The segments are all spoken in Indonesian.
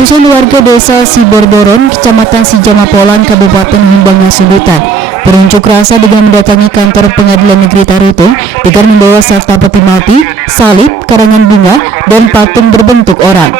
Ratusan warga desa Siborboron, Kecamatan Sijamapolan, Kabupaten Humbang Sundutan berunjuk rasa dengan mendatangi kantor Pengadilan Negeri Tarutung dengan membawa sarta peti mati, salib, karangan bunga, dan patung berbentuk orang.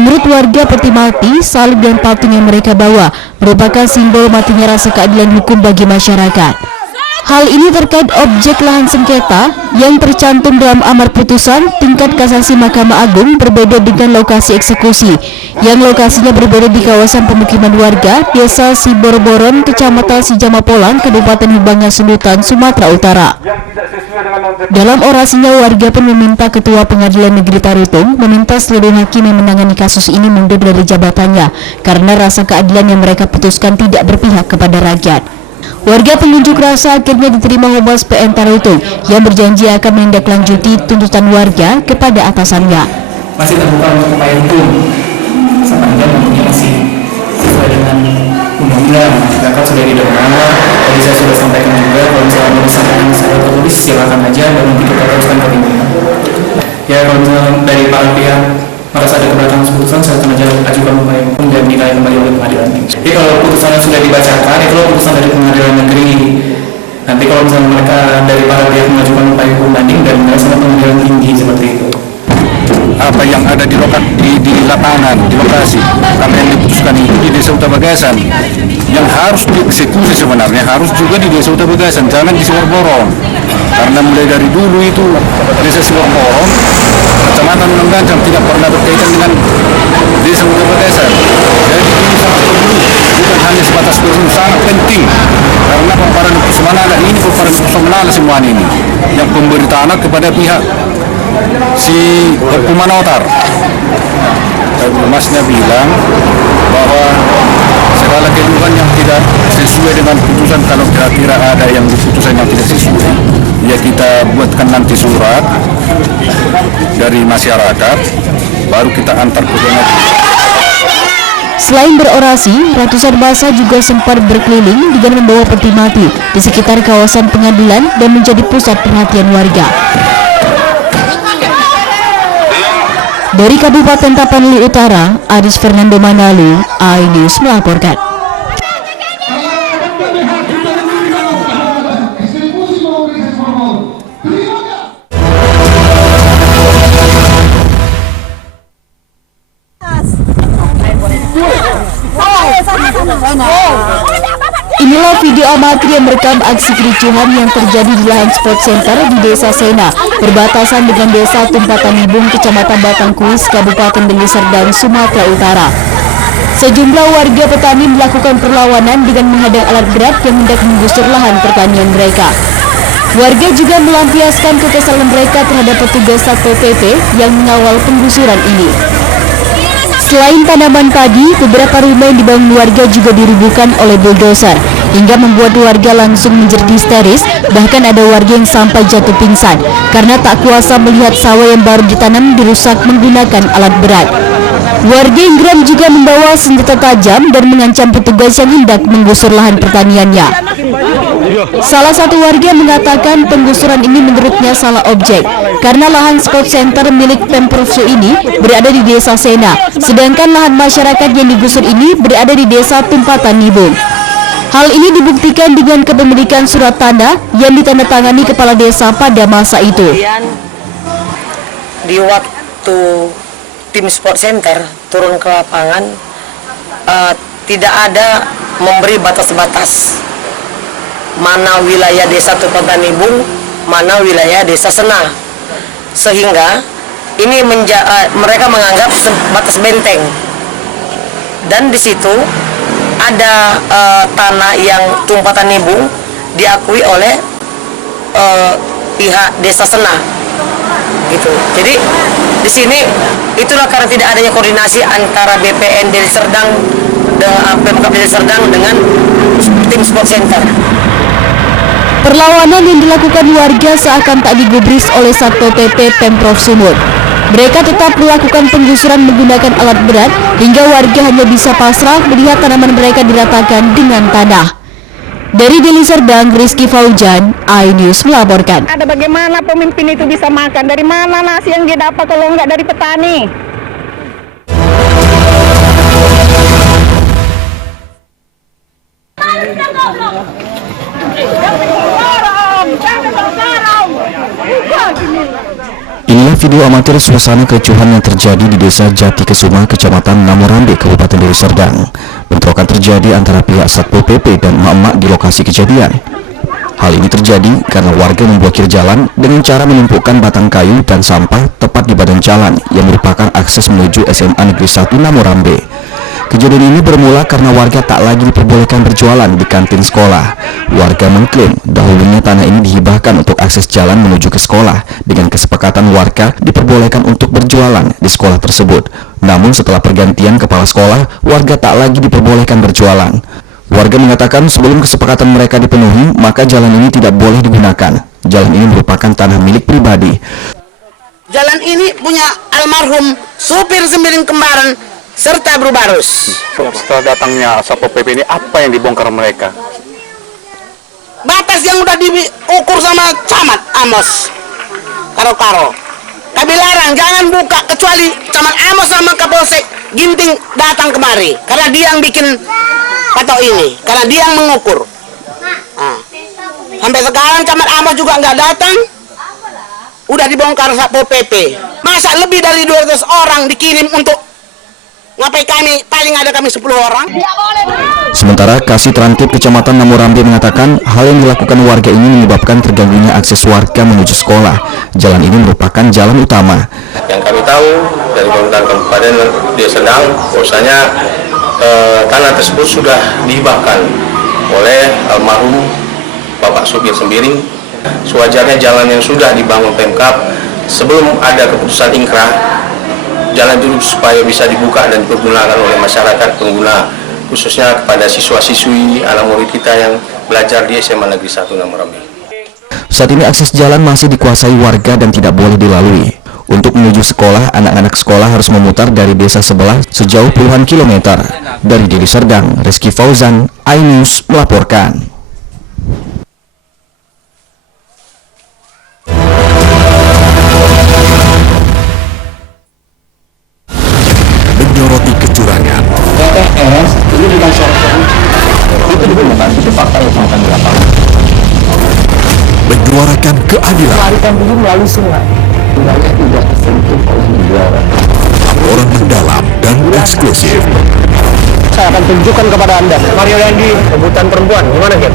Menurut warga, peti mati, salib, dan patung yang mereka bawa merupakan simbol matinya rasa keadilan hukum bagi masyarakat. Hal ini terkait objek lahan sengketa yang tercantum dalam amar putusan tingkat kasasi Mahkamah Agung berbeda dengan lokasi eksekusi, yang lokasinya berbeda di kawasan pemukiman warga Desa Siborboron, Kecamatan Sijamapolan, Kabupaten Humbang Sundutan, Sumatera Utara. Dalam orasinya, warga pun meminta Ketua Pengadilan Negeri Tarutung meminta seluruh hakim yang menangani kasus ini mundur dari jabatannya karena rasa keadilan yang mereka putuskan tidak berpihak kepada rakyat. Warga pengunjuk rasa akhirnya diterima Humas PN Tarutung yang berjanji akan menindaklanjuti tuntutan warga kepada atasannya. Masih terbuka untuk upaya hukum sepanjang tentunya masih sesuai dengan undang-undang. Masyarakat sudah didengar, tadi saya sudah sampaikan juga, kalau misalnya mau disampaikan secara tertulis silakan aja dan nanti kita teruskan ke pimpinan. Ya, kalau misalnya dari para pihak merasa ada keberatan putusan, saya akan ajukan upaya hukum dan dinilai kembali oleh pengadilan. Jadi kalau putusannya sudah dibacakan, itu putusan dari pengadilan negeri. Nanti kalau misalnya mereka dari para pihak mengajukan upaya hukum banding dan dinilai sama pengadilan tinggi seperti itu. Apa yang ada di lapangan, di lokasi, apa yang diputuskan itu di Desa Utabagasan, yang harus dieksekusi sebenarnya harus juga di Desa Utabagasan, jangan di Siborboron. Karena mulai dari dulu itu Desa Siborboron, Kecamatan Menggancang tidak pernah berkaitan dengan Desa Utabagasan. Jadi ini sangat perlu, bukan hanya sebatas perlu, sangat penting. Karena paparan Kusumanala ini paparan Kusumanala semua ini, yang pemberi tanah kepada pihak si hukuman otar. Masnya bilang bahwa segala keluhan yang tidak sesuai dengan putusan, kalau kira-kira ada yang putusan yang tidak sesuai, ya kita buatkan nanti surat dari masyarakat, baru kita antar ke pengadilan. Selain berorasi, ratusan massa juga sempat berkeliling dengan membawa peti mati di sekitar kawasan pengadilan dan menjadi pusat perhatian warga. Dari Kabupaten Tapanuli Utara, Aris Fernando Manalu, iNews melaporkan. Inilah video amatir yang merekam aksi kericuhan yang terjadi di lahan sport center di Desa Sena, berbatasan dengan Desa Tumpatan Nibung, Kecamatan Batangkuis, Kabupaten Deli Serdang, Sumatera Utara. Sejumlah warga petani melakukan perlawanan dengan menghadang alat berat yang hendak menggusur lahan pertanian mereka. Warga juga melampiaskan kekesalan mereka terhadap petugas Satpol PP yang mengawal penggusuran ini. Selain tanaman padi, beberapa rumah yang dibangun warga juga dirubuhkan oleh bulldozer, hingga membuat warga langsung menjerit histeris. Bahkan ada warga yang sampai jatuh pingsan karena tak kuasa melihat sawah yang baru ditanam dirusak menggunakan alat berat. Warga yang geram juga membawa senjata tajam dan mengancam petugas yang hendak menggusur lahan pertaniannya. Salah satu warga mengatakan penggusuran ini menurutnya salah objek karena lahan sport center milik Pemprov ini berada di Desa Sena, sedangkan lahan masyarakat yang digusur ini berada di Desa Tumpatan Nibung. Hal ini dibuktikan dengan kepemilikan surat tanah yang ditandatangani kepala desa pada masa itu. Di waktu tim sport center turun ke lapangan, tidak ada memberi batas-batas mana wilayah Desa Tumpatan Nibung, mana wilayah Desa Sena, sehingga ini mereka menganggap batas benteng, dan di situ ada tanah yang Tumpatan Nibung diakui oleh pihak Desa Sena, gitu. Jadi di sini itulah karena tidak adanya koordinasi antara BPN Deli Serdang dengan Pemkab Deli Serdang dengan tim sport center. Perlawanan yang dilakukan warga seakan tak digubris oleh Satpol PP Pemprov Sumut. Mereka tetap melakukan penggusuran menggunakan alat berat hingga warga hanya bisa pasrah melihat tanaman mereka diratakan dengan tanah. Dari Deli Serdang, Rizky Faujan, iNews melaporkan. Ada bagaimana pemimpin itu bisa makan? Dari mana nasi yang dia dapat kalau nggak dari petani? Inilah video amatir suasana kericuhan yang terjadi di Desa Jati Kesuma, Kecamatan Namorambe, Kabupaten Deli Serdang. Bentrokan terjadi antara pihak Satpol PP dan emak-emak di lokasi kejadian. Hal ini terjadi karena warga memblokir jalan dengan cara menumpukan batang kayu dan sampah tepat di badan jalan yang merupakan akses menuju SMA Negeri 1 Namorambe. Kejadian ini bermula karena warga tak lagi diperbolehkan berjualan di kantin sekolah. Warga mengklaim dahulunya tanah ini dihibahkan untuk akses jalan menuju ke sekolah. Dengan kesepakatan warga diperbolehkan untuk berjualan di sekolah tersebut. Namun setelah pergantian kepala sekolah, warga tak lagi diperbolehkan berjualan. Warga mengatakan sebelum kesepakatan mereka dipenuhi, maka jalan ini tidak boleh digunakan. Jalan ini merupakan tanah milik pribadi. Jalan ini punya almarhum supir sembiring kembaran serta Bro Barus. Setelah datangnya Satpol PP ini, apa yang dibongkar mereka? Batas yang udah diukur sama Camat Amos Karo-Karo. Kami larang jangan buka kecuali Camat Amos sama Kapolsek Ginting datang kemari. Karena dia yang bikin patok ini. Karena dia yang mengukur. Nah, sampai sekarang Camat Amos juga nggak datang. Udah dibongkar Satpol PP. Masa lebih dari 200 orang dikirim untuk ngapain kami, paling ada kami 10 orang. Sementara Kasih Trantip Kecamatan Namorambe mengatakan hal yang dilakukan warga ini menyebabkan terganggunya akses warga menuju sekolah. Jalan ini merupakan jalan utama. Yang kami tahu dari pemerintahan Kabupaten Deli Serdang, bahwasanya tanah tersebut sudah dihibahkan oleh almarhum Bapak Supir Sembiring. Sewajarnya jalan yang sudah dibangun Pemkab sebelum ada keputusan ingkrah, jalan dulu supaya bisa dibuka dan dipergunakan oleh masyarakat pengguna, khususnya kepada siswa-siswi anak murid kita yang belajar di SMA Negeri 1 Namorambe. Saat ini akses jalan masih dikuasai warga dan tidak boleh dilalui. Untuk menuju sekolah, anak-anak sekolah harus memutar dari desa sebelah sejauh puluhan kilometer. Dari Deli Serdang, Rizky Fauzan, iNews melaporkan. Menyoroti kecurangan, TTS ini di masyarakat itu digunakan, itu fakta yang akan di lapangan. menyuarakan keadilan, Melarikan diri melalui sungai. Wilayah tidak tersentuh oleh negara. laporan mendalam dan eksklusif. Saya akan tunjukkan kepada Anda. Mario Dandi, rebutan perempuan, gimana Gen?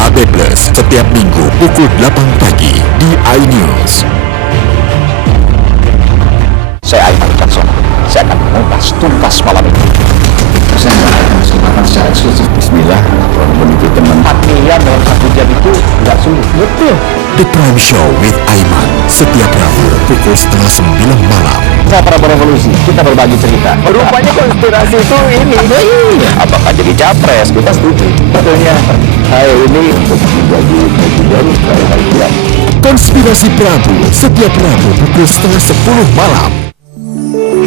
AB Plus setiap minggu pukul 8 pagi di iNews. Saya Aiman Caksono. Saya akan mengupas tuntas malam ini. Saya mendapatkan kesempatan secara eksklusif. Bismillah, menuju teman 4 miliar dalam 1 jam itu nggak sulit. Betul. The Prime Show with Aiman setiap Rabu pukul 8:30 malam. Saya Prabowo Revolusi, kita berbagi cerita. Rupanya konspirasi itu ini. Iya. Apakah jadi capres? Kita setuju. Betulnya, saya ini untuk menjadi presiden sekali-kali dia. Konspirasi Prabu setiap Rabu pukul 9:30 malam.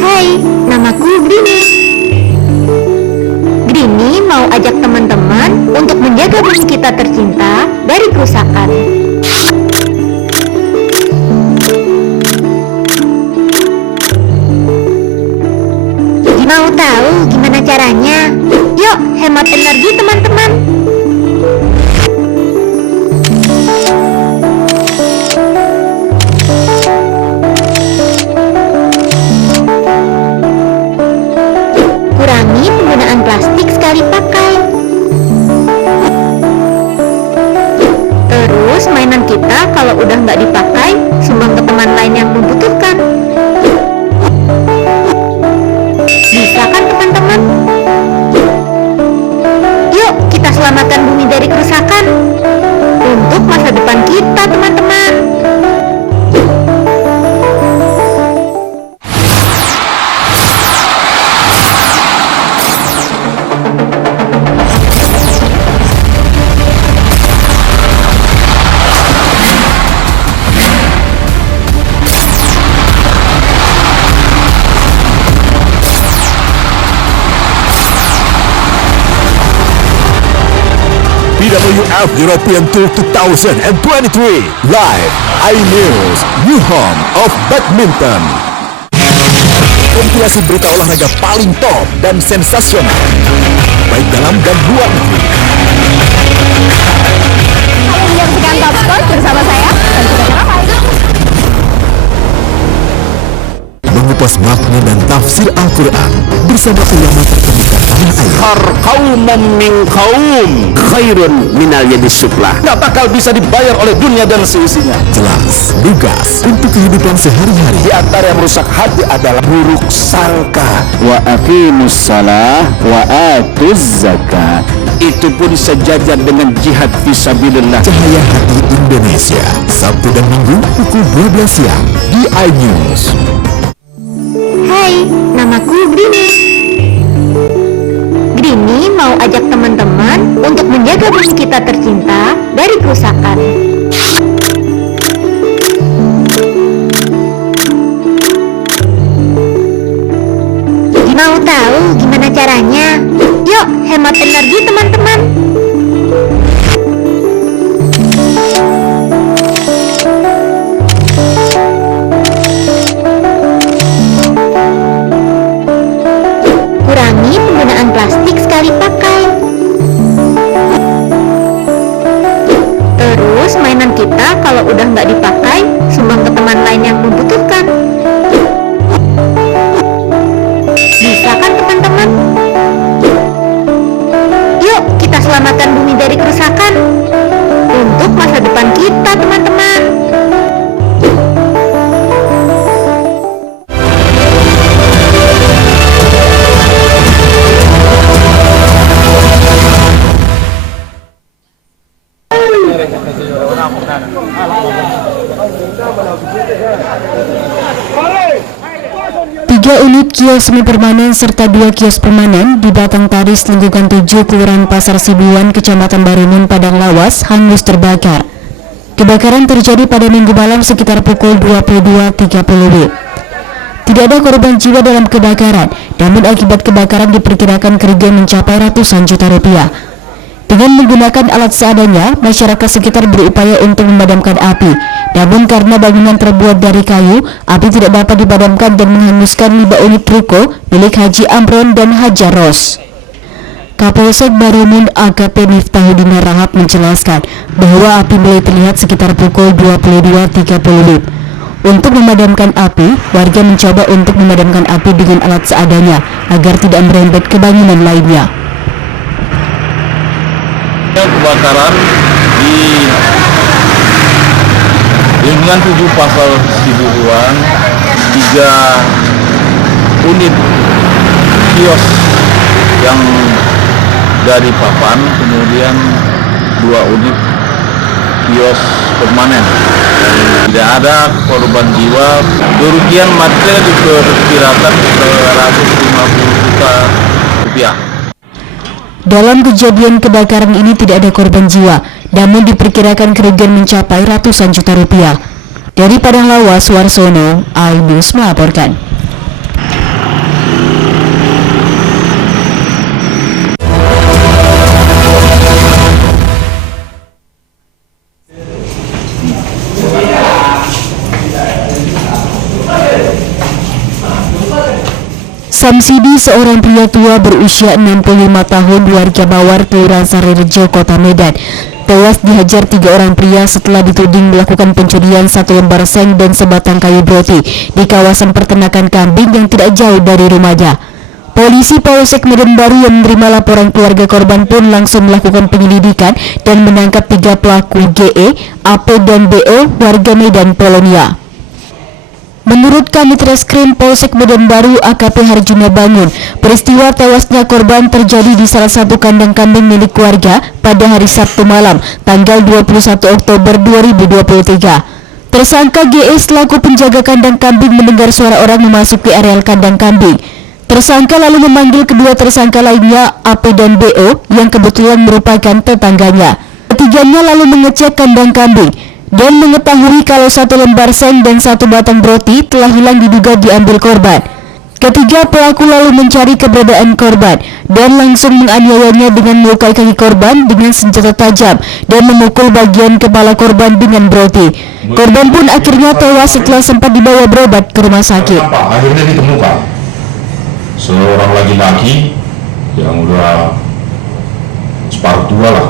Hai, namaku Grini. Grini mau ajak teman-teman untuk menjaga bumi kita tercinta dari kerusakan. Mau tahu gimana caranya? Yuk, hemat energi teman-teman. Kurangi penggunaan plastik sekali pakai. Terus mainan kita kalau udah nggak dipakai, sumbang ke teman lain yang membutuhkan. Bisa kan teman-teman? Yuk kita selamatkan bumi dari kerusakan untuk masa depan kita teman-teman. BWF European Tour 2023 live iNews, new home of badminton. Kompilasi berita olahraga paling top dan sensasional, baik dalam dan luar negeri. Menyaksikan Top Sport bersama saya, dan kita ramai. mengupas makna dan tafsir Al-Quran bersama ulama terkemuka tanah air. Qaumun min qaum khairun minal yadis suflah. Nggak bakal bisa dibayar oleh dunia dan seisinya. Jelas, lugas untuk kehidupan sehari-hari. Di antara yang merusak hati adalah buruk sangka. Wa aqimus salah wa atuz zakat. Itu pun sejajar dengan jihad fisabilillah. Cahaya Hati Indonesia, Sabtu dan Minggu pukul 12 siang di iNews. Hai, namaku Grini. Grini mau ajak teman-teman untuk menjaga bumi kita tercinta dari kerusakan. Mau tahu gimana caranya? Yuk, hemat energi teman-teman. Kurangi penggunaan plastik sekali pakai. Terus mainan kita kalau udah nggak dipakai, sumbang ke teman lain yang membutuhkan. Bisa kan teman-teman? Yuk kita selamatkan bumi dari kerusakan untuk masa depan kita teman-teman. Tiga unit kios semi permanen serta 2 kios permanen di Batang Taris lingkungan 7 Kelurahan Pasar Sibuan, Kecamatan Barumun, Padang Lawas hangus terbakar. Kebakaran terjadi pada Minggu malam sekitar pukul 22.30 WIB. Tidak ada korban jiwa dalam kebakaran, namun akibat kebakaran diperkirakan kerugian mencapai ratusan juta rupiah. Dengan menggunakan alat seadanya, masyarakat sekitar berupaya untuk memadamkan api. Namun karena bangunan terbuat dari kayu, api tidak dapat dipadamkan dan menghanguskan 5 unit ruko milik Haji Amron dan Haja Ros. Kapolsek Barumun AKP Miftahudin Rahab menjelaskan bahwa api mulai terlihat sekitar pukul 22.30 WIB. Untuk memadamkan api, warga mencoba untuk memadamkan api dengan alat seadanya agar tidak merembet ke bangunan lainnya. Kebakaran di lingkungan 7 Pasar Sibuan, 3 unit kios yang dari papan, kemudian 2 unit kios permanen. Tidak ada korban jiwa. Kerugian material diperkirakan 150 juta rupiah. Dalam kejadian kebakaran ini tidak ada korban jiwa, namun diperkirakan kerugian mencapai ratusan juta rupiah. Dari Padang Lawas, Warsono, iNews melaporkan. Samsidi, seorang pria tua berusia 65 tahun warga Bawar, Kelurahan Sarirejo, Kota Medan, tewas dihajar 3 orang pria setelah dituding melakukan pencurian 1 lembar seng dan sebatang kayu broti di kawasan peternakan kambing yang tidak jauh dari rumahnya. Polisi Polsek Medan Baru yang menerima laporan keluarga korban pun langsung melakukan penyelidikan dan menangkap 3 pelaku GE, AP, dan BO warga Medan, Polonia. Menurut Kanit Reskrim Polsek Medan Baru AKP Harjuna Bangun, peristiwa tewasnya korban terjadi di salah satu kandang kambing milik warga pada hari Sabtu malam, tanggal 21 Oktober 2023. Tersangka GE selaku penjaga kandang kambing mendengar suara orang memasuki areal kandang kambing. Tersangka lalu memanggil kedua tersangka lainnya, AP dan BO, yang kebetulan merupakan tetangganya. Ketiganya lalu mengecek kandang kambing dan mengetahui kalau 1 lembar seng dan 1 batang broti telah hilang diduga diambil korban. Ketiga pelaku lalu mencari keberadaan korban dan langsung menganiayanya dengan melukai kaki korban dengan senjata tajam dan memukul bagian kepala korban dengan broti. Korban pun akhirnya tewas setelah sempat dibawa berobat ke rumah sakit. Akhirnya ditemukan seorang laki-laki yang udah separuh tua lah.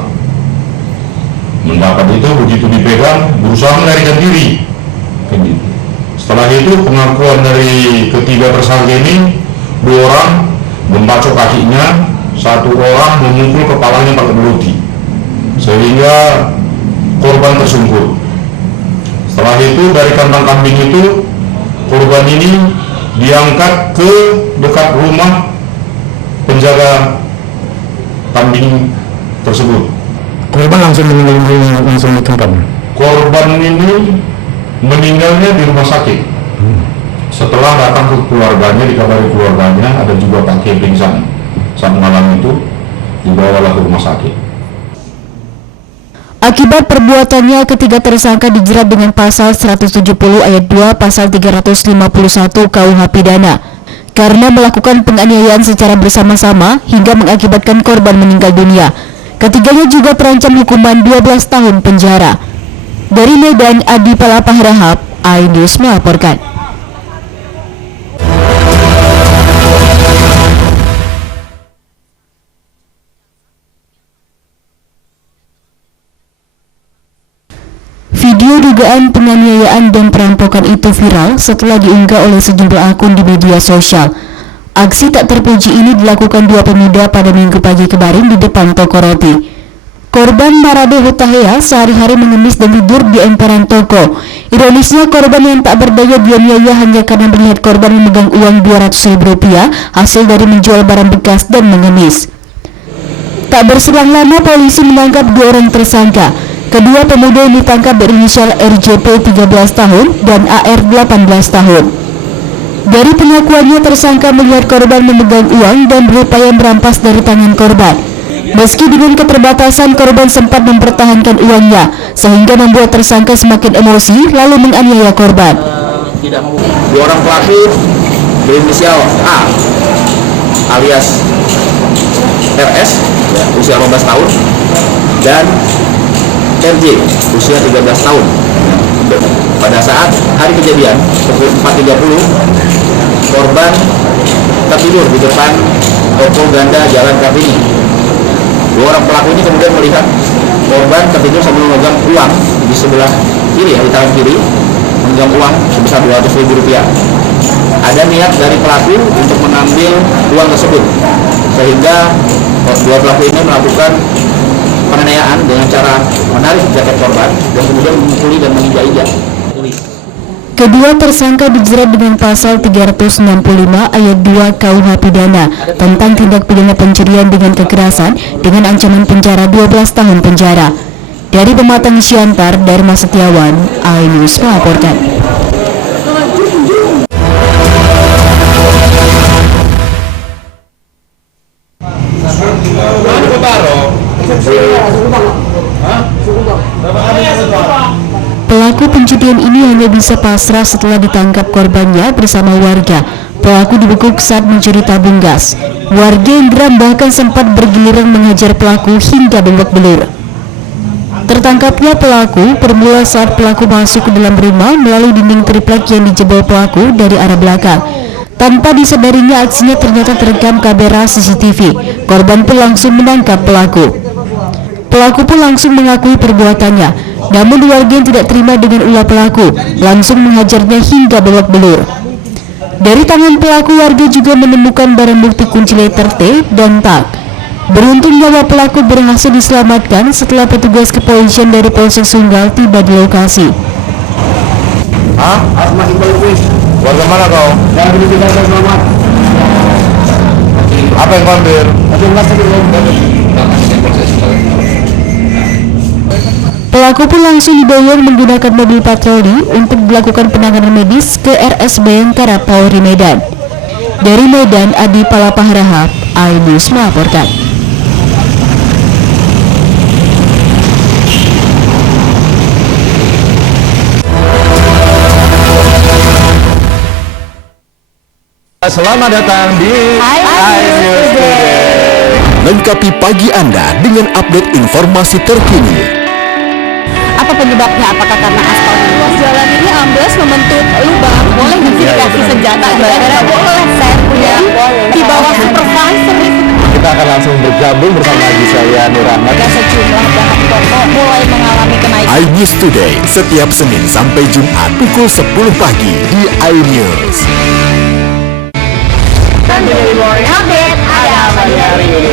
Mendapat itu, begitu dipegang berusaha melarikan diri. Setelah itu pengakuan dari ketiga tersangka ini, 2 orang membacok kakinya, 1 orang memukul kepalanya pakai beluti sehingga korban tersungkur. Setelah itu dari kandang kambing itu korban ini diangkat ke dekat rumah penjaga kambing tersebut. Korban langsung meninggal langsung di tempat. Korban ini meninggalnya di rumah sakit. Setelah datang ke keluarganya, dikabari keluarganya ada juga Pak pingsan saat malam itu, dibawalah ke rumah sakit. Akibat perbuatannya, ketiga tersangka dijerat dengan pasal 170 ayat 2 pasal 351 KUH Pidana karena melakukan penganiayaan secara bersama-sama hingga mengakibatkan korban meninggal dunia. Ketiganya juga terancam hukuman 12 tahun penjara. Dari Medan, Adi Palapaharahap, iNews melaporkan. Video dugaan penganiayaan dan perampokan itu viral setelah diunggah oleh sejumlah akun di media sosial. Aksi tak terpuji ini dilakukan 2 pemuda pada Minggu pagi kemarin di depan toko roti. Korban Marade Hutahea sehari-hari mengemis dan tidur di emperan toko. Ironisnya, korban yang tak berdaya dianiaya hanya karena melihat korban memegang uang Rp200.000 hasil dari menjual barang bekas dan mengemis. Tak berselang lama polisi menangkap 2 orang tersangka. Kedua pemuda yang ditangkap berinisial RJP 13 tahun dan AR 18 tahun. Dari pengakuannya, tersangka melihat korban memegang uang dan berupaya merampas dari tangan korban. Meski dengan keterbatasan, korban sempat mempertahankan uangnya, sehingga membuat tersangka semakin emosi lalu menganiaya korban. 2 orang pelaku berinisial A alias RS, usia 15 tahun, dan RJ, usia 13 tahun. Pada saat hari kejadian, pukul 4.30, korban tertidur di depan toko ganda Jalan Kartini. 2 orang pelaku ini kemudian melihat korban tertidur sambil memegang uang di sebelah kiri, di tangan kiri, memegang uang sebesar Rp200.000. Ada niat dari pelaku untuk mengambil uang tersebut, sehingga 2 pelaku ini melakukan penganiayaan dengan cara menarik jaket korban dan kemudian memukuli dan menginjak-injak. Kedua tersangka dijerat dengan pasal 365 ayat 2 KUH Pidana tentang tindak pidana pencurian dengan kekerasan dengan ancaman penjara 12 tahun penjara. Dari Pematang Siantar, Dharma Setiawan, iNews melaporkan. Pelaku pencurian ini hanya bisa pasrah setelah ditangkap korbannya bersama warga. Pelaku dibekuk saat mencuri tabung gas. Warga yang geram bahkan sempat bergiliran menghajar pelaku hingga babak belur. Tertangkapnya pelaku bermula saat pelaku masuk ke dalam rumah melalui dinding triplek yang dijebol pelaku dari arah belakang. Tanpa disadarinya, aksinya ternyata terekam kamera CCTV. Korban pun langsung menangkap pelaku. Pelaku pun langsung mengakui perbuatannya. Namun warga yang tidak terima dengan ulah pelaku langsung menghajarnya hingga babak belur. Dari tangan pelaku, warga juga menemukan barang bukti kunci letter T dan tag. Beruntung nyawa pelaku berhasil diselamatkan setelah petugas kepolisian dari Polsek Sunggal tiba di lokasi. Warga mana kau? Apa yang kau ambil? Pelaku pun langsung dibawa menggunakan mobil patroli untuk dilakukan penanganan medis ke RS Bayangkara Polri Medan. Dari Medan, Adi Palapaharahap, iNews melaporkan. Selamat datang di iNews Today. Lengkapi pagi Anda dengan update informasi terkini. Apa penyebabnya? Apakah karena aspal ruas jalan ini ambles membentuk lubang? Boleh dikasih senjata? Boleh. Saya punya di bawah supervisor. Kita akan langsung bergabung bersama Gisela Nurahmat. Sejumlah bahan pokok mulai mengalami kenaikan. iNews Today setiap Senin sampai Jumat pukul 10 pagi di iNews.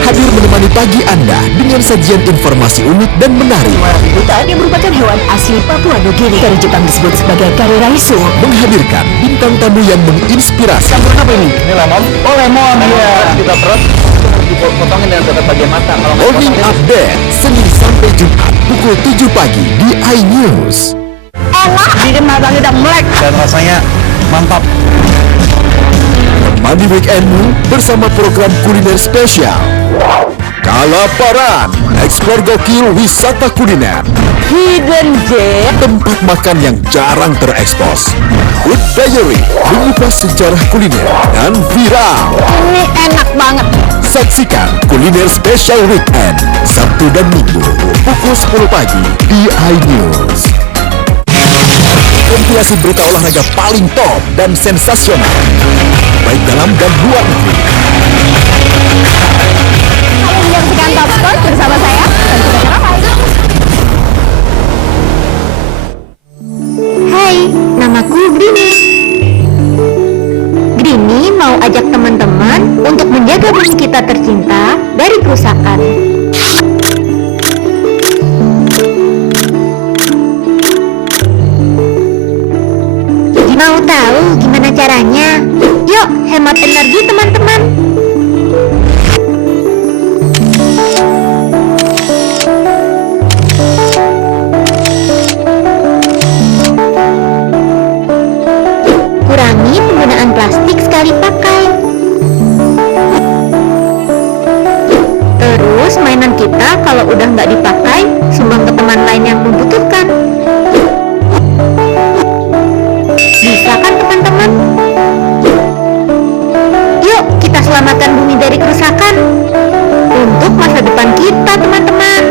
Hadir menemani pagi Anda dengan sajian informasi unik dan menarik. Hutan yang merupakan hewan asli Papua Nugini dari Jepang disebut sebagai kareraisu. Menghadirkan bintang tamu yang menginspirasi. Apa ini? Ini lemon? Oh lemon, iya. Kita perut, dipotongin dengan tetap bagian mata. Morning Update Senin sampai Jumat pukul 7 pagi di iNews. Enak, bikin matanya udah melek. Dan rasanya mantap. Mandi weekendmu bersama program kuliner spesial Kalaparan, eksplor gokil wisata kuliner, Hidden Gem, tempat makan yang jarang terekspos, Food Diary, mengupas sejarah kuliner dan viral. ini enak banget. Saksikan kuliner spesial weekend Sabtu dan Minggu pukul 10 pagi di iNews. Kompilasi berita olahraga paling top dan sensasional, baik dalam dan luar negeri. Kalian menyaksikan Top Sport bersama saya, Santika Ramai. Hai, namaku Grini. Grini mau ajak teman-teman untuk menjaga bumi kita tercinta dari kerusakan. Mau tahu gimana caranya? Yuk, hemat energi teman-teman. Kurangi penggunaan plastik sekali pakai. Terus mainan kita kalau udah nggak dipakai, sumbang ke teman lain yang membutuhkan. Bisa kan teman-teman? Yuk kita selamatkan bumi dari kerusakan untuk masa depan kita teman-teman.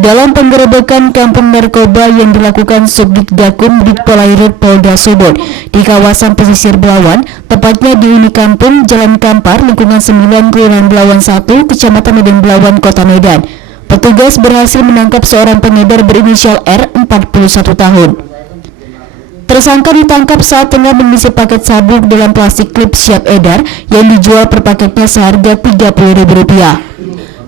Dalam penggerebekan kampung narkoba yang dilakukan Subdit Gakum Ditpolairut Polda Sumut di kawasan pesisir Belawan, tepatnya di Uni Kampung, Jalan Kampar, lingkungan 9, Kelurahan Belawan 1, Kecamatan Medan Belawan, Kota Medan, petugas berhasil menangkap seorang pengedar berinisial R, 41 tahun. Tersangka ditangkap saat tengah mengisi paket sabu dalam plastik klip siap edar yang dijual per paketnya seharga Rp30.000.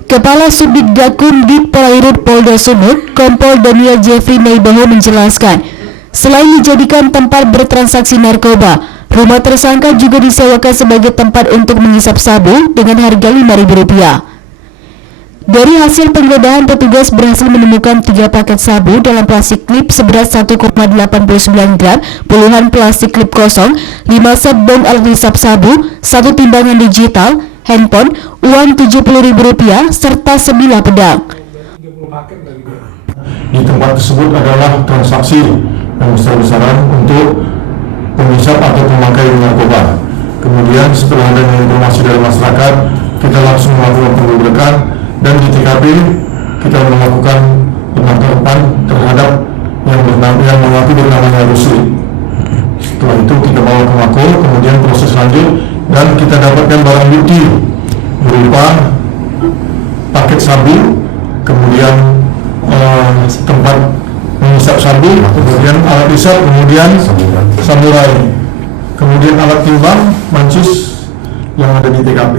Kepala Subdit Gakum Ditpolairut Polda Sumut, Kompol Daniel Jeffrey Naibaho menjelaskan, selain dijadikan tempat bertransaksi narkoba, rumah tersangka juga disewakan sebagai tempat untuk menghisap sabu dengan harga Rp5.000. Dari hasil penggeledahan, petugas berhasil menemukan 3 paket sabu dalam plastik klip seberat 1,89 gram, puluhan plastik klip kosong, 5 set bong alat hisap sabu, 1 timbangan digital, handphone, uang Rp70.000, serta sebilah pedang. Di tempat tersebut adalah transaksi yang besar-besaran untuk penghisap atau pemakai narkoba. Kemudian setelah adanya informasi dari masyarakat, kita langsung melakukan penggerebekan dan di TKP kita melakukan penangkapan terhadap yang mengaku bernamanya Rusli. Setelah itu kita bawa ke Mako, kemudian proses lanjut dan kita dapatkan barang bukti berupa paket sabu, kemudian tempat menghisap sabu, kemudian alat hisap, kemudian samurai, kemudian alat timbang, mancis yang ada di TKP.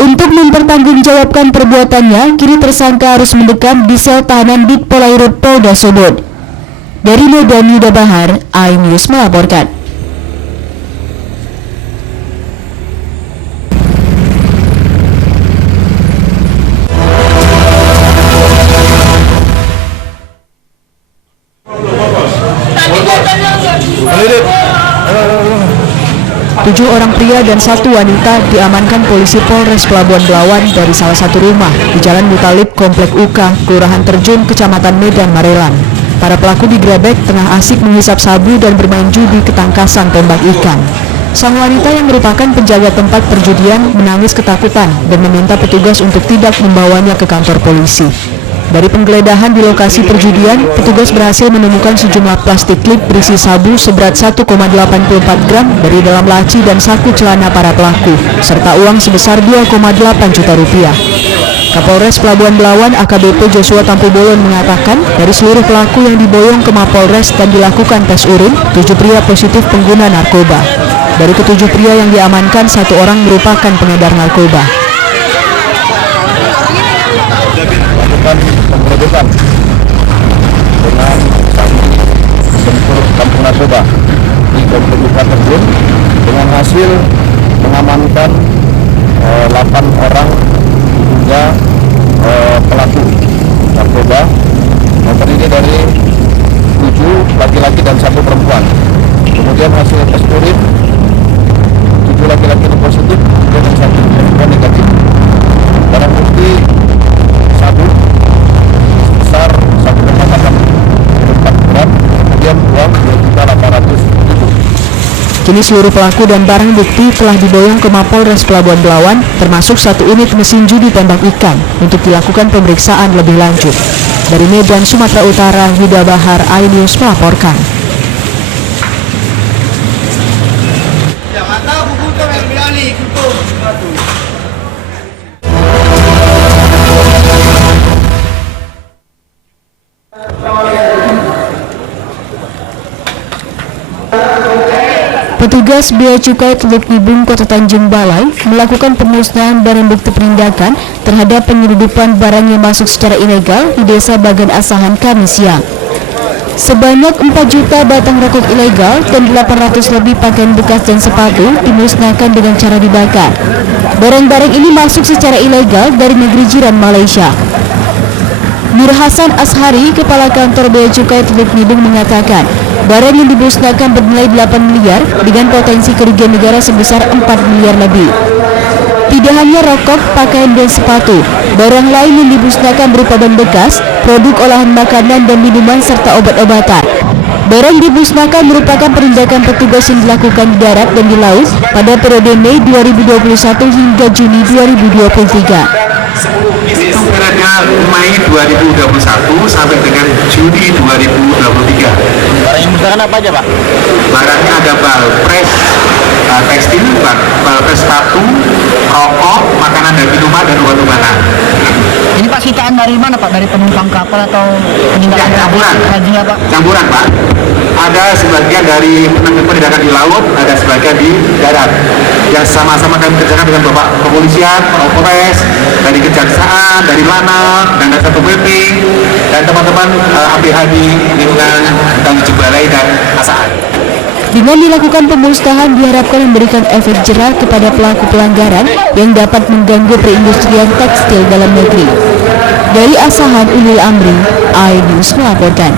Untuk mempertanggungjawabkan perbuatannya, kini tersangka harus mendekam di sel tahanan Ditpolairut Polda Sumut. Dari Medan, Yuda Bahar, iNews melaporkan. Tujuh orang pria dan 1 wanita diamankan polisi Polres Pelabuhan Belawan dari salah satu rumah di Jalan Mutalib, Komplek Uka, Kelurahan Terjun, Kecamatan Medan, Marelan. Para pelaku digerebek tengah asik menghisap sabu dan bermain judi ketangkasan tembak ikan. Sang wanita yang merupakan penjaga tempat perjudian menangis ketakutan dan meminta petugas untuk tidak membawanya ke kantor polisi. Dari penggeledahan di lokasi perjudian, petugas berhasil menemukan sejumlah plastik klip berisi sabu seberat 1,84 gram dari dalam laci dan saku celana para pelaku, serta uang sebesar 2,8 juta rupiah. Kapolres Pelabuhan Belawan AKBP Joshua Tampubolon mengatakan dari seluruh pelaku yang diboyong ke Mapolres dan dilakukan tes urin, 7 pria positif pengguna narkoba. Dari ke-7 pria yang diamankan, 1 orang merupakan pengedar narkoba. Penggerebekan dengan bentuk kampung narkoba di Komplek Terbun dengan hasil mengamankan 8 orang diduga pelaku narkoba yang terdiri dari 7 laki-laki dan 1 perempuan. Kemudian hasil tes urin 7 laki-laki positif dan 1 perempuan negatif. Barang bukti sabu sebesar 1,84 gram, kemudian uang 2.800.000. Kini seluruh pelaku dan barang bukti telah diboyong ke Mapolres Pelabuhan Belawan, termasuk 1 unit mesin judi tembak ikan untuk dilakukan pemeriksaan lebih lanjut. Dari Medan, Sumatera Utara, Yuda Bahar, iNews melaporkan. Petugas Bea Cukai Teluk Nibung Kota Tanjung Balai melakukan pemusnahan barang bukti penindakan terhadap penyeludupan barang yang masuk secara ilegal di Desa Bagan Asahan Kamis siang. Sebanyak 4 juta batang rokok ilegal dan 800 lebih pakaian bekas dan sepatu dimusnahkan dengan cara dibakar. Barang-barang ini masuk secara ilegal dari negeri jiran Malaysia. Nur Hasan Ashari, Kepala Kantor Bea Cukai Teluk Nibung mengatakan, barang yang dimusnahkan bernilai 8 miliar dengan potensi kerugian negara sebesar 4 miliar lebih. Tidak hanya rokok, pakaian dan sepatu, barang lain yang dimusnahkan berupa ban bekas, produk olahan makanan dan minuman serta obat-obatan. Barang dimusnahkan merupakan penindakan petugas yang dilakukan di darat dan di laut pada periode Mei 2021 hingga Juni 2023. Itu periode Mei 2021 sampai dengan Juni 2023. Barang yang musnahkan apa aja, Pak? Barangnya ada balpres tekstil, balpres sepatu, rokok, makanan dan minuman, dan obat-obatan. Ini Pak sitaan dari mana Pak? Dari penumpang kapal atau penindakan campuran? hajinya Pak? Campuran, Pak. Ada sebagian dari penindakan di laut, ada sebagian di darat. Yang sama-sama kami kerjakan dengan Bapak Kepolisian, Polres, dari Kejaksaan, dari Lanal, dan dari Satpol PP, dan teman-teman APH di lingkungan Tanjung Balai dan Asahan. Dengan dilakukan pemusnahan diharapkan memberikan efek jerah kepada pelaku pelanggaran yang dapat mengganggu perindustrian tekstil dalam negeri. Dari Asahan, Ulil Amri, iNews melaporkan.